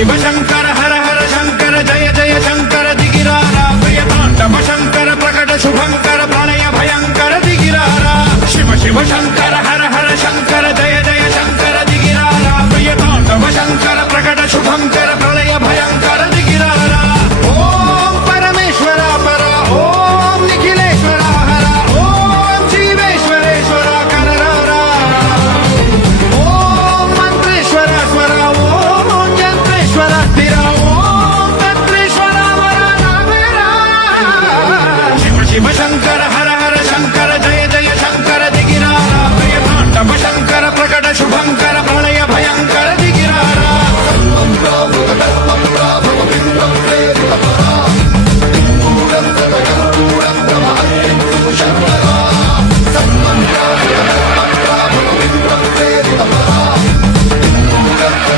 शिव शंकर हर हर शंकर जय जय शंकर दिगिरारा प्रियतांडव शंकर प्रकट शुभंकर प्रणय भयंकर दिगिरारा शिव शिव शंकर हर हर शंकर जय जय शंकर दिगिरारा प्रियतांडव शंकर प्रकट शुभंकर